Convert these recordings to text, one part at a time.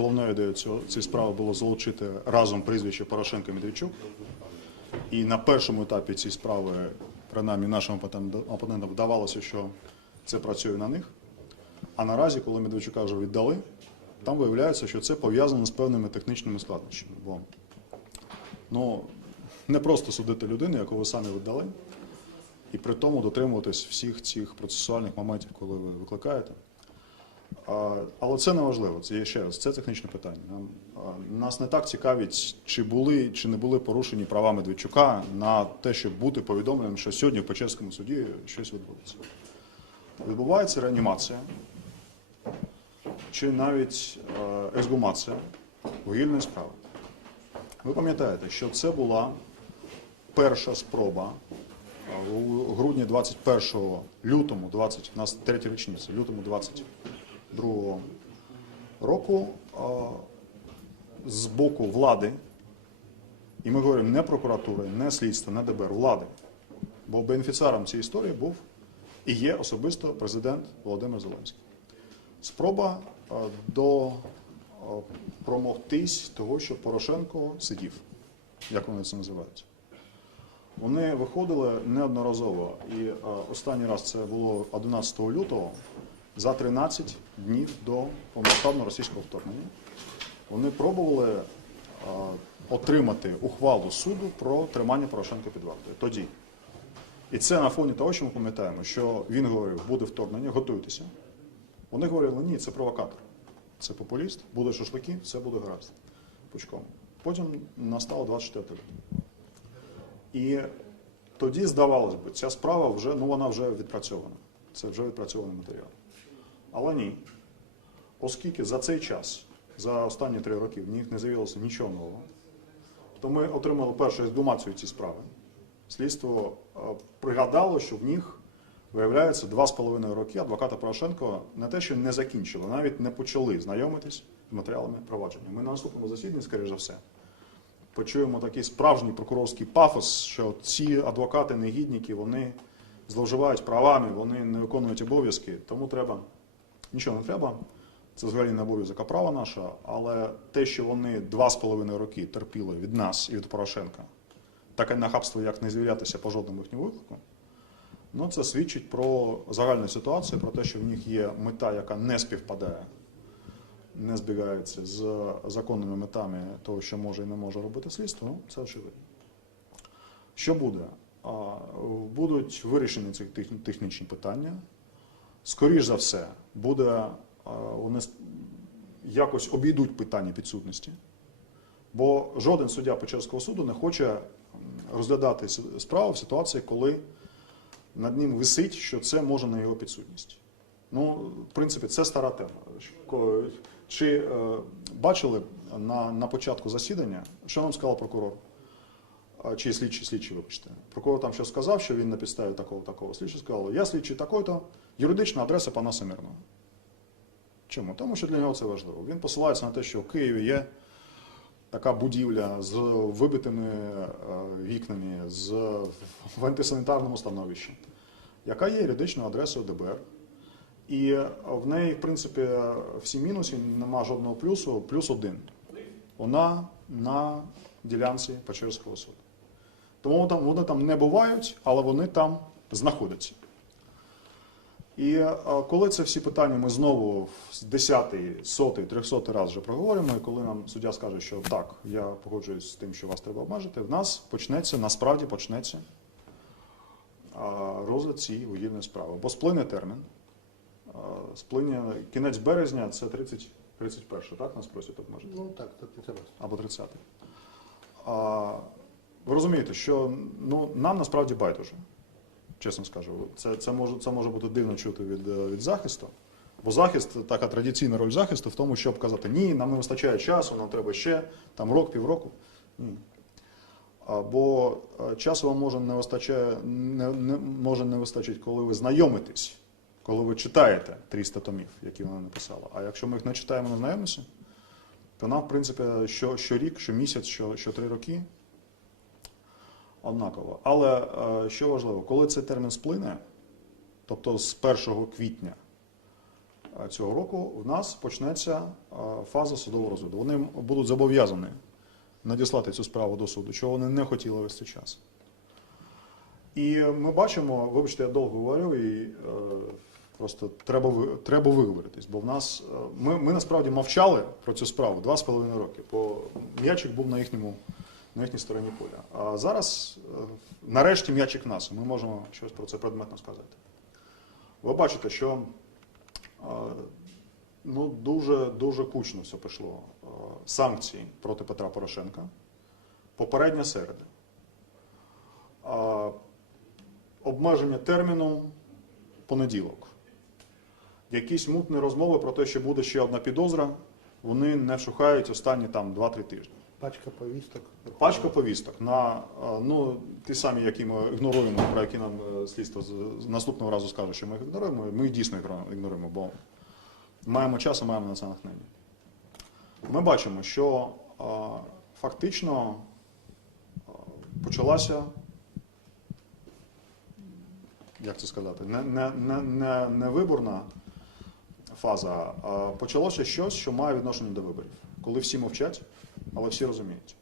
головною ідеєю цієї справи було залучити разом прізвище Порошенко Медведчук. І на першому етапі цієї справи, принаймні нашим опонентам вдавалося, що це працює на них. А наразі, коли Медведчука вже віддали, там виявляється, що це пов'язано з певними технічними складнощами. Бо ну, не просто судити людину, яку ви самі віддали, і при тому дотримуватись всіх цих процесуальних моментів, коли ви викликаєте. Але це не важливо. Це ще раз, це технічне питання. Нам, Нас не так цікавить, чи були чи не були порушені права Медведчука на те, щоб бути повідомленим, що сьогодні в Печерському суді щось відбудеться. Відбувається реанімація, чи навіть ексгумація вугільної справи. Ви пам'ятаєте, що це була перша спроба у грудні 21 лютому, 20, у нас третя річниця, лютому 22 року з боку влади, і ми говоримо не прокуратури, не слідства, не ДБР, влади. Бо бенефіціаром цієї історії був і є особисто президент Володимир Зеленський. Спроба до промогтись того, що Порошенко сидів, як вони це називають. Вони виходили неодноразово, і останній раз це було 11 лютого, за 13 днів до повномасштабного російського вторгнення. Вони пробували е, отримати ухвалу суду про тримання Порошенка під вартою. Тоді. І це на фоні того, що ми пам'ятаємо, що він говорив, буде вторгнення, готуйтеся. Вони говорили, ні, це провокатор, це популіст, буде шашлики, все буде гаразд. Пучком. Потім настало 24 лютого. І тоді, здавалось би, ця справа вже, ну вона вже відпрацьована. Це вже відпрацьований матеріал. Але ні. Оскільки за цей час, за останні три роки, в них не з'явилося нічого нового, то ми отримали першу ексгумацію цієї справи. Слідство е, пригадало, що в них виявляється два з половиною роки адвоката Порошенко не те, що не закінчили, навіть не почали знайомитись з матеріалами провадження. Ми на наступному засіданні, скоріш за все, почуємо такий справжній прокурорський пафос, що ці адвокати негідники, вони зловживають правами, вони не виконують обов'язки, тому треба нічого не треба. Це взагалі не обов'язок, а право наше, але те, що вони два з половиною роки терпіли від нас і від Порошенка, таке нахабство, як не звірятися по жодному їхньому виклику, ну це свідчить про загальну ситуацію, про те, що в них є мета, яка не співпадає не збігається з законними метами того, що може і не може робити слідство, ну, це очевидно. Що буде? Будуть вирішені ці технічні питання. Скоріш за все, буде, вони якось обійдуть питання підсудності, бо жоден суддя Печерського суду не хоче розглядати справу в ситуації, коли над ним висить, що це може на його підсудність. Ну, в принципі, це стара тема. Чи е, бачили на, на початку засідання, що нам сказав прокурор? Чи слідчий, слідчий, вибачте. Прокурор там що сказав, що він на підставі такого такого слідчий сказав, я слідчий такой-то, юридична адреса пана Семирного. Чому? Тому що для нього це важливо. Він посилається на те, що в Києві є така будівля з вибитими е, вікнами, з в антисанітарному становищі, яка є юридичною адресою ДБР. І в неї, в принципі, всі мінуси, нема жодного плюсу, плюс один. Вона на ділянці Печерського суду. Тому там, вони там не бувають, але вони там знаходяться. І е, коли це всі питання ми знову з 10, 100, 300 раз вже проговоримо, і коли нам суддя скаже, що так, я погоджуюсь з тим, що вас треба обмежити, в нас почнеться, насправді почнеться розгляд цієї вугільної справи. Бо сплине термін. Сплине кінець березня це 30, 31, так нас просять обмежити? Ну так, так не треба. або 30. А, ви розумієте, що ну, нам насправді байдуже, чесно скажу. Це, це, може, це може бути дивно чути від, е, від захисту. Бо захист, така традиційна роль захисту в тому, щоб казати, ні, нам не вистачає часу, нам треба ще там рок, півроку. Ні. Бо е, часу вам може не вистачає, не, не, може не вистачить, коли ви знайомитесь, коли ви читаєте 300 томів, які вона написала. А якщо ми їх не читаємо, не знайомимося, то нам, в принципі, що, щорік, щомісяць, що, що три роки однаково. Але е, що важливо, коли цей термін сплине, тобто з 1 квітня е, цього року в нас почнеться е, фаза судового розгляду. Вони будуть зобов'язані надіслати цю справу до суду, чого вони не хотіли весь цей час. І ми бачимо, вибачте, я довго говорю, і е, просто треба, треба виговоритись, бо в нас ми, ми насправді мовчали про цю справу два з половиною роки, бо м'ячик був на їхньому на їхній стороні поля. А зараз, е, нарешті, м'ячик нас. Ми можемо щось про це предметно сказати. Ви бачите, що е, ну, дуже, дуже кучно все пішло. Е, Санкції проти Петра Порошенка. Попередня середа. Обмеження терміну понеділок. Якісь мутні розмови про те, що буде ще одна підозра, вони не вшухають останні там 2-3 тижні. Пачка повісток. Пачка повісток на е, ну, ті самі, які ми ігноруємо, про які нам е, слідство наступного разу скаже, що ми їх ігноруємо, ми їх дійсно ігноруємо- бо маємо час і маємо на це натхнення. Ми бачимо, що е, фактично почалася, як це сказати, не, не, не, не виборна фаза, а почалося щось, що має відношення до виборів, коли всі мовчать, але всі розуміють.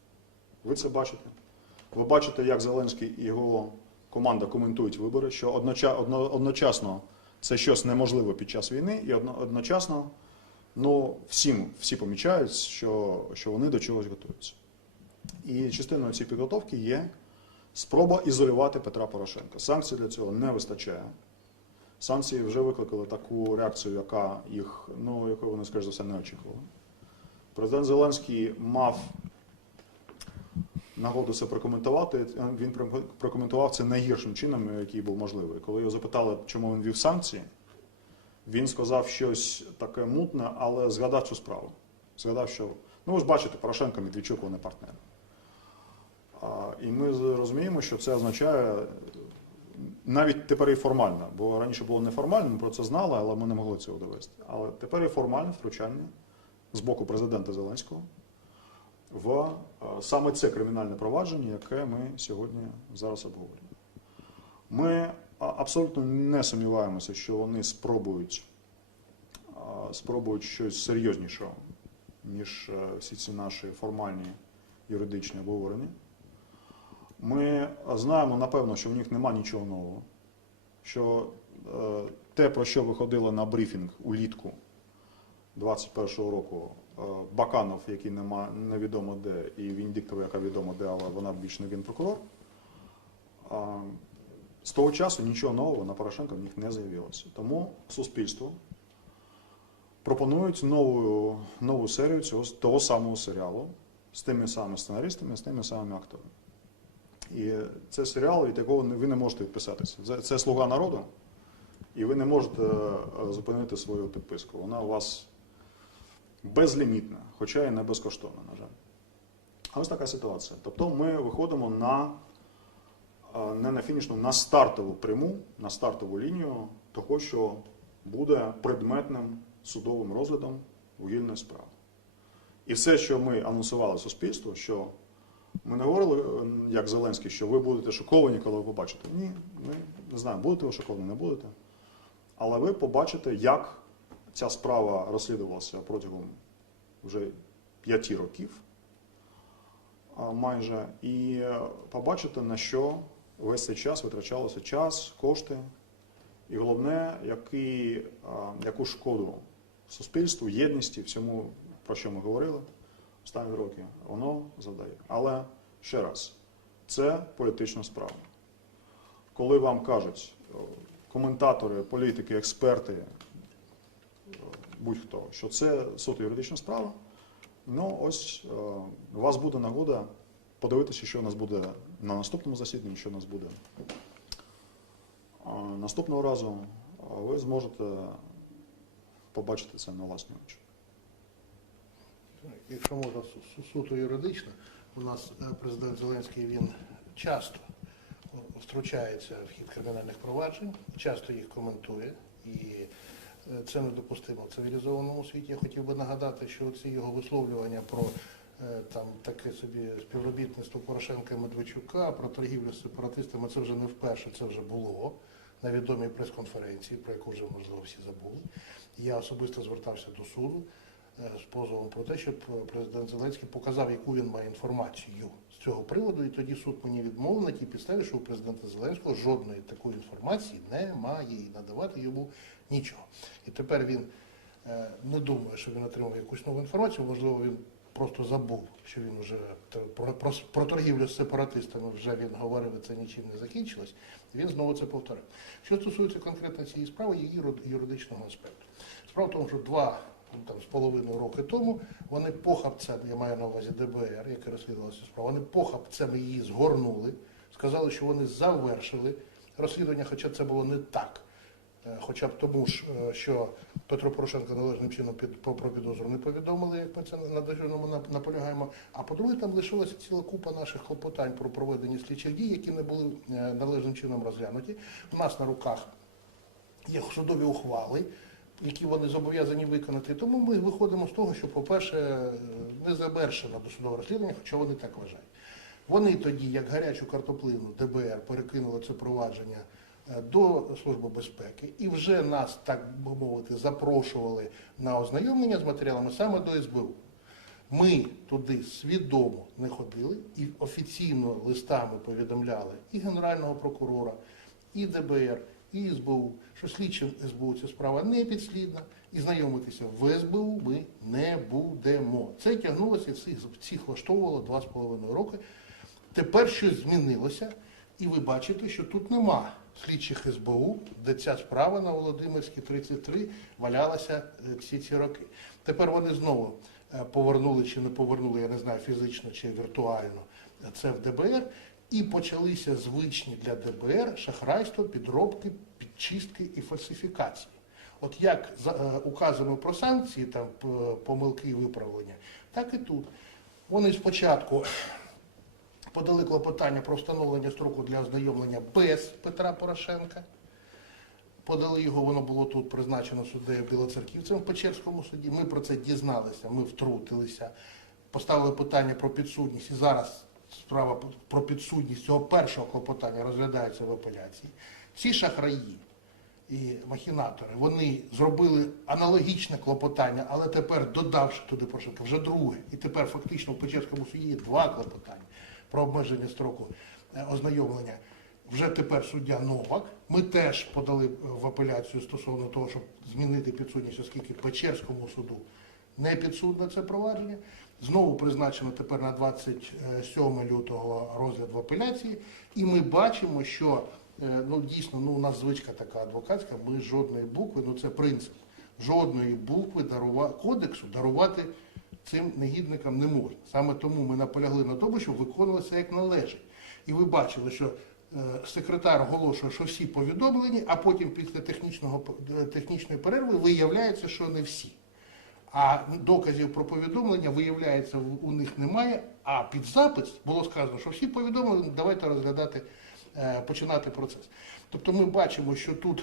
Ви це бачите. Ви бачите, як Зеленський і його команда коментують вибори, що одноча- одно- одночасно це щось неможливе під час війни, і одно- одночасно ну, всім, всі помічають, що, що вони до чогось готуються. І частиною цієї підготовки є спроба ізолювати Петра Порошенка. Санкцій для цього не вистачає. Санкції вже викликали таку реакцію, яка їх, ну, якої вони, скоріш за все, не очікували. Президент Зеленський мав нагоду це прокоментувати. Він прокоментував це найгіршим чином, який був можливий. Коли його запитали, чому він вів санкції, він сказав щось таке мутне, але згадав цю справу. Згадав, що ну ви ж бачите, Порошенко Медведчук вони партнери. І ми розуміємо, що це означає навіть тепер і формально, бо раніше було неформально, ми про це знали, але ми не могли цього довести. Але тепер і формальне втручання з боку президента Зеленського в е, саме це кримінальне провадження, яке ми сьогодні зараз обговорюємо. Ми абсолютно не сумніваємося, що вони спробують, спробують щось серйознішого, ніж е, всі ці наші формальні юридичні обговорення. Ми знаємо, напевно, що в них нема нічого нового, що е, те, про що виходило на брифінг улітку 21-го року, е, Баканов, який нема, невідомо де, і Віндіктова, яка відомо де, але вона більш не генпрокурор, е, з того часу нічого нового на Порошенка в них не з'явилося. Тому суспільство пропонують нову, нову серію цього, того самого серіалу з тими самими сценаристами, з тими самими акторами. І це серіал, від якого ви не можете відписатися. Це, це слуга народу, і ви не можете е, зупинити свою підписку. Вона у вас безлімітна, хоча і не безкоштовна, на жаль. А ось така ситуація. Тобто ми виходимо на е, не на фінішну, на стартову пряму, на стартову лінію того, що буде предметним судовим розглядом вугільної справи. І все, що ми анонсували суспільству, що ми не говорили, е, як Зеленський, що ви будете шоковані, коли ви побачите. Ні, ми не знаємо, будете ви шоковані, не будете. Але ви побачите, як ця справа розслідувалася протягом вже п'яти років майже, і е, побачите, на що весь цей час витрачалося час, кошти, і головне, який, яку шкоду суспільству, єдності, всьому, про що ми говорили останні роки, воно завдає. Але ще раз, це політична справа. Коли вам кажуть коментатори, політики, експерти, будь-хто, що це суто юридична справа, ну ось е, у вас буде нагода подивитися, що у нас буде на наступному засіданні, що у нас буде наступного разу. Ви зможете побачити це на власні очі. Якщо можна су- су- суто юридично, у нас е, президент Зеленський він часто втручається в хід кримінальних проваджень, часто їх коментує, і це недопустимо в цивілізованому світі. Я хотів би нагадати, що ці його висловлювання про е, там таке собі співробітництво Порошенка і Медведчука, про торгівлю з сепаратистами, це вже не вперше, це вже було. на відомій прес-конференції, про яку вже можливо всі забули. Я особисто звертався до суду е, з позовом про те, щоб е, президент Зеленський показав, яку він має інформацію з цього приводу, і тоді суд мені відмовив на тій підставі, що у президента Зеленського жодної такої інформації немає і надавати йому нічого. І тепер він е, не думає, що він отримав якусь нову інформацію, можливо, він просто забув, що він вже про, про, про торгівлю з сепаратистами вже він говорив, і це нічим не закінчилось. Він знову це повторив. Що стосується конкретно цієї справи, її юр- юридичного аспекту. Справа в тому, що два ну, там, з половиною роки тому вони похабцем, я маю на увазі ДБР, яке розслідувало цю справу, вони похабцем її згорнули, сказали, що вони завершили розслідування, хоча це було не так. Е, Хоча б тому е, що Петро Порошенко належним чином під, про підозру не повідомили, як ми це на дежурному наполягаємо. А по-друге, там лишилася ціла купа наших клопотань про проведення слідчих дій, які не були е, належним чином розглянуті. У нас на руках є судові ухвали, які вони зобов'язані виконати. Тому ми виходимо з того, що, по-перше, не завершено досудове розслідування, хоча вони так вважають. Вони тоді, як гарячу картоплину ДБР, перекинули це провадження е, до Служби безпеки і вже нас, так би мовити, запрошували на ознайомлення з матеріалами саме до СБУ. Ми туди свідомо не ходили і офіційно листами повідомляли і Генерального прокурора, і ДБР, і СБУ, що слідчим СБУ ця справа не підслідна, і знайомитися в СБУ ми не будемо. Це тягнулося, всіх, всіх влаштовувало два з половиною роки. Тепер щось змінилося, і ви бачите, що тут нема слідчих СБУ, де ця справа на Володимирській 33 валялася е, всі ці роки. Тепер вони знову е, повернули чи не повернули, я не знаю, фізично чи віртуально це в ДБР, і почалися звичні для ДБР шахрайство, підробки, підчистки і фальсифікації. От як за е, указано про санкції, там помилки і виправлення, так і тут. Вони спочатку подали клопотання про встановлення строку для ознайомлення без Петра Порошенка. Подали його, воно було тут призначено суддею Білоцерківцем в Печерському суді. Ми про це дізналися, ми втрутилися, поставили питання про підсудність. І зараз справа про підсудність цього першого клопотання розглядається в апеляції. Ці шахраї і махінатори, вони зробили аналогічне клопотання, але тепер додавши туди Порошенка, вже друге. І тепер фактично в Печерському суді два клопотання про обмеження строку е, ознайомлення. Вже тепер суддя Новак. Ми теж подали в апеляцію стосовно того, щоб змінити підсудність, оскільки Печерському суду не підсудне це провадження. Знову призначено тепер на 27 лютого розгляд в апеляції, і ми бачимо, що е, ну дійсно ну у нас звичка така адвокатська. Ми жодної букви, ну це принцип, жодної букви дарува кодексу дарувати цим негідникам не можна. Саме тому ми наполягли на тому, щоб виконувалося як належить. І ви бачили, що е, секретар оголошує, що всі повідомлені, а потім після технічного технічної перерви виявляється, що не всі. А доказів про повідомлення, виявляється, у них немає. А під запис було сказано, що всі повідомлені, давайте розглядати, е, починати процес. Тобто ми бачимо, що тут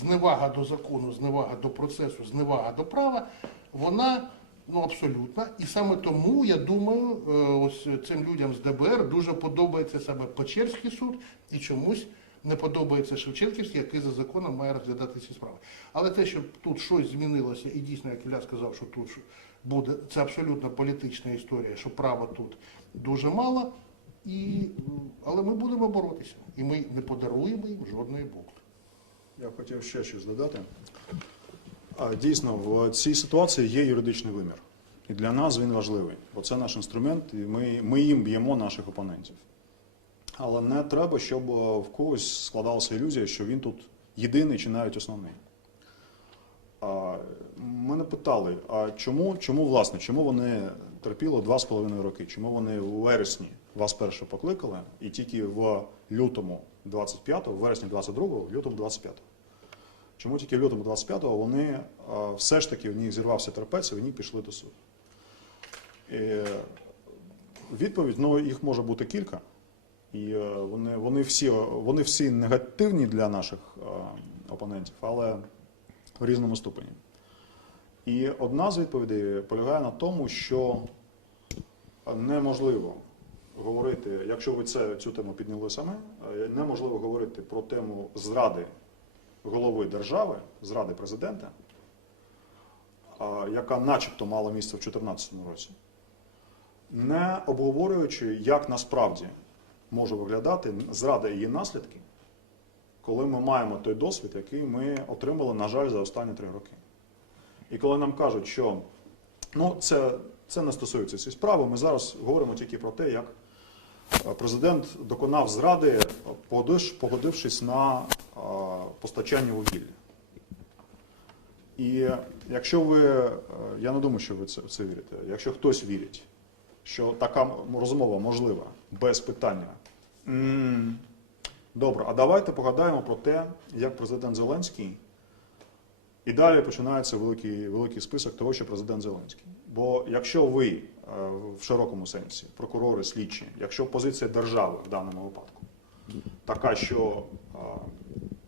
зневага до закону, зневага до процесу, зневага до права, вона ну, абсолютна. І саме тому, я думаю, е, ось цим людям з ДБР дуже подобається саме Печерський суд і чомусь не подобається Шевченківський, який за законом має розглядати ці справи. Але те, що тут щось змінилося, і дійсно, як Ілля сказав, що тут буде це абсолютно політична історія, що права тут дуже мало. І, але ми будемо боротися, і ми не подаруємо їм жодної букви. Я хотів ще щось додати. Дійсно, в цій ситуації є юридичний вимір. І для нас він важливий, бо це наш інструмент, і ми, ми їм б'ємо наших опонентів. Але не треба, щоб е, в когось складалася ілюзія, що він тут єдиний чи навіть основний. А, Мене питали, а чому, чому власне, чому вони терпіли два з половиною роки? Чому вони у вересні вас перше покликали, і тільки в лютому 25-го, в вересні 22-го, в лютому 25-го? Чому тільки в лютому 25-го вони а, все ж таки в них зірвався терпець, і вони пішли до суду? І відповідь, ну їх може бути кілька. І е, вони, вони, всі, вони всі негативні для наших е, опонентів, але в різному ступені. І одна з відповідей полягає на тому, що неможливо говорити, якщо ви це, цю тему підняли саме, неможливо говорити про тему зради голови держави, зради президента, яка начебто мала місце в 2014 році, не обговорюючи, як насправді може виглядати зрада її наслідки, коли ми маємо той досвід, який ми отримали, на жаль, за останні три роки. І коли нам кажуть, що ну, це, це не стосується цієї справи, ми зараз говоримо тільки про те, як е, президент доконав зради, е, погодившись на е, постачання вугілля. І якщо ви, я не думаю, що ви це, це вірите, якщо хтось вірить, що така розмова можлива без питання. «М, Добре, а давайте погадаємо про те, як президент Зеленський. І далі починається великий, великий список того, що президент Зеленський. Бо якщо ви е, в широкому сенсі, прокурори, слідчі, якщо позиція держави в даному випадку така, що е,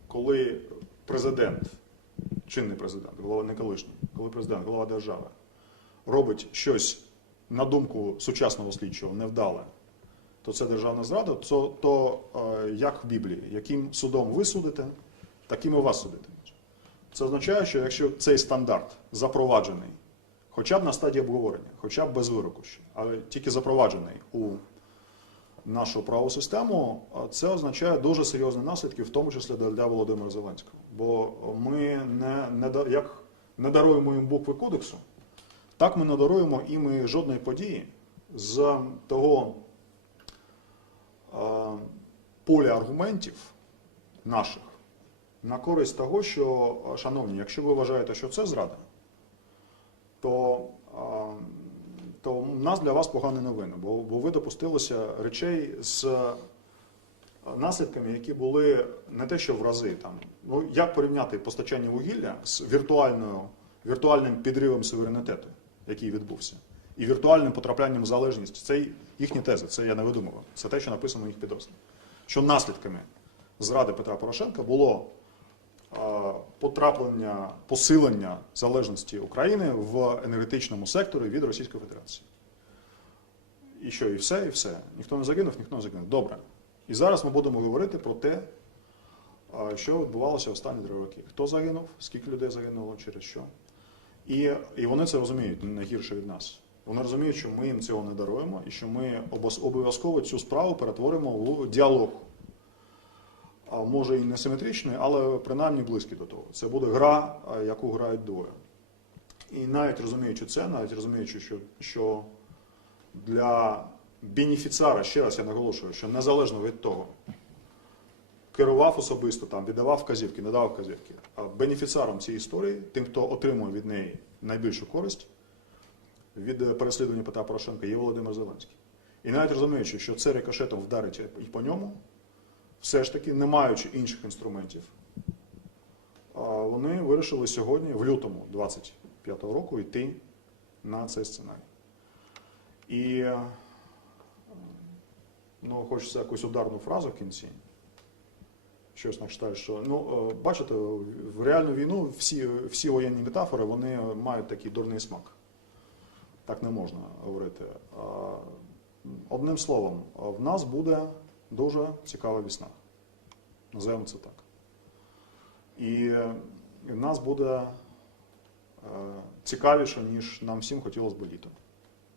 коли президент, чинний президент, голова не колишній, коли президент, голова держави робить щось на думку сучасного слідчого невдале, то це державна зрада, то, то е, як в Біблії, яким судом ви судите, таким і вас судитимуть. Це означає, що якщо цей стандарт запроваджений, хоча б на стадії обговорення, хоча б без вироку ще, але тільки запроваджений у нашу правову систему, це означає дуже серйозні наслідки, в тому числі для Володимира Зеленського. Бо ми не, не, як не даруємо їм букви кодексу, так ми не даруємо їм і жодної події з того е, поля аргументів наших на користь того, що, е, шановні, якщо ви вважаєте, що це зрада, то, е, то у нас для вас погані новини, бо, бо ви допустилися речей з наслідками, які були не те, що в рази там. Ну як порівняти постачання вугілля з віртуальною, віртуальним підривом суверенітету, який відбувся, і віртуальним потраплянням в залежність. Це їхні тези, це я не видумував. Це те, що написано в їх підозрі. Що наслідками зради Петра Порошенка було потраплення, посилення залежності України в енергетичному секторі від Російської Федерації. І що, і все, і все. Ніхто не загинув, ніхто не загинув. Добре. І зараз ми будемо говорити про те, що відбувалося останні три роки. Хто загинув, скільки людей загинуло, через що. І, і вони це розуміють не гірше від нас. Вони розуміють, що ми їм цього не даруємо і що ми обов'язково цю справу перетворимо в діалог. А може і не симетричний, але принаймні близький до того. Це буде гра, яку грають двоє. І навіть розуміючи це, навіть розуміючи, що, що для бенефіціара, ще раз я наголошую, що незалежно від того, керував особисто, там, віддавав вказівки, не давав вказівки, бенефіціаром цієї історії, тим, хто отримує від неї найбільшу користь від е, переслідування Петра Порошенка, є Володимир Зеленський. І навіть розуміючи, що це рикошетом вдарить і по ньому, все ж таки, не маючи інших інструментів, вони вирішили сьогодні, в лютому 25-го року, йти на цей сценарій. І е, ну, хочеться якусь ударну фразу в кінці. Щось на кшталт, що ну, е, бачите, в реальну війну всі, всі воєнні метафори вони мають такий дурний смак. Так не можна говорити. Одним словом, в нас буде дуже цікава весна. Називаємо це так. І е, в нас буде е, цікавіше, ніж нам всім хотілося б літо.